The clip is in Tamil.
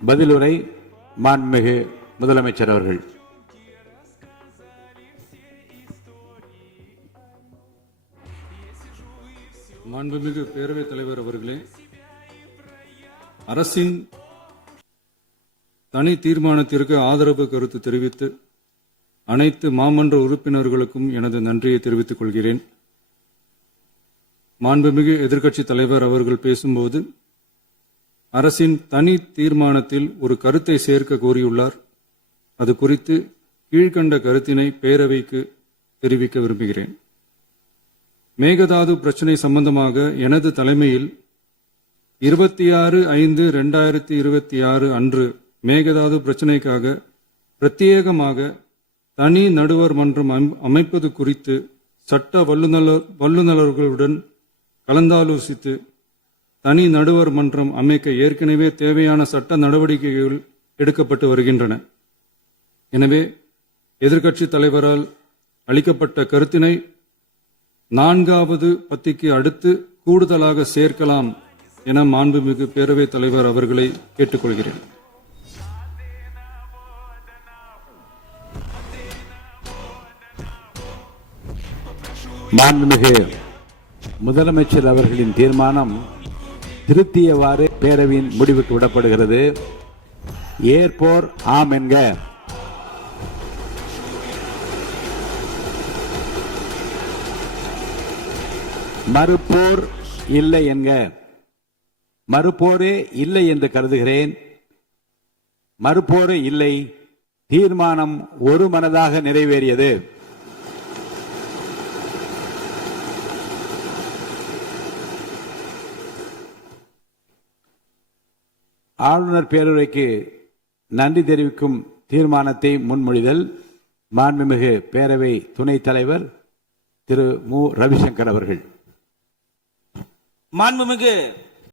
பதிலுரை மாண்புமிகு முதலமைச்சர் அவர்கள். மாண்புமிகு பேரவைத் தலைவர் அவர்களே, அரசின் தனி தீர்மானத்திற்கு ஆதரவு கருத்து தெரிவித்து அனைத்து மாமன்ற உறுப்பினர்களுக்கும் எனது நன்றியை தெரிவித்துக் கொள்கிறேன். மாண்புமிகு எதிர்க்கட்சித் தலைவர் அவர்கள் பேசும்போது அரசின் தனி தீர்மானத்தில் ஒரு கருத்தை சேர்க்க கோரியுள்ளார். அது குறித்து கீழ்கண்ட கருத்தினை பேரவைக்கு தெரிவிக்க விரும்புகிறேன். மேகதாது பிரச்சினை சம்பந்தமாக எனது தலைமையில் 26/5/2026 அன்று மேகதாது பிரச்சினைக்காக பிரத்யேகமாக தனி நடுவர் மன்றம் அமைப்பது குறித்து சட்ட வல்லுநர்களுடன் கலந்தாலோசித்து தனி நடுவர் மன்றம் அமைக்க ஏற்கனவே தேவையான சட்ட நடவடிக்கைகள் எடுக்கப்பட்டு வருகின்றன. எனவே எதிர்க்கட்சித் தலைவரால் அளிக்கப்பட்ட கருத்தினை 4வது பத்திக்கு அடுத்து கூடுதலாக சேர்க்கலாம் என மாண்புமிகு பேரவைத் தலைவர் அவர்களை கேட்டுக்கொள்கிறேன். மாண்புமிகு முதலமைச்சர் அவர்களின் தீர்மானம் திருத்தியவாறு பேரவையின் முடிவுக்கு விடப்படுகிறது. ஏற்போர் ஆம் என்க. மறுப்போர் இல்லை என்க. மறுப்போரே இல்லை என்று கருதுகிறேன். மறுப்போரே இல்லை. தீர்மானம் ஒருமனதாக நிறைவேறியது. ஆளுநர் பேருரைக்கு நன்றி தெரிவிக்கும் தீர்மானத்தை முன்மொழிதல். மாண்புமிகு பேரவை துணைத் தலைவர் திரு மு. ரவிசங்கர் அவர்கள். மாண்புமிகு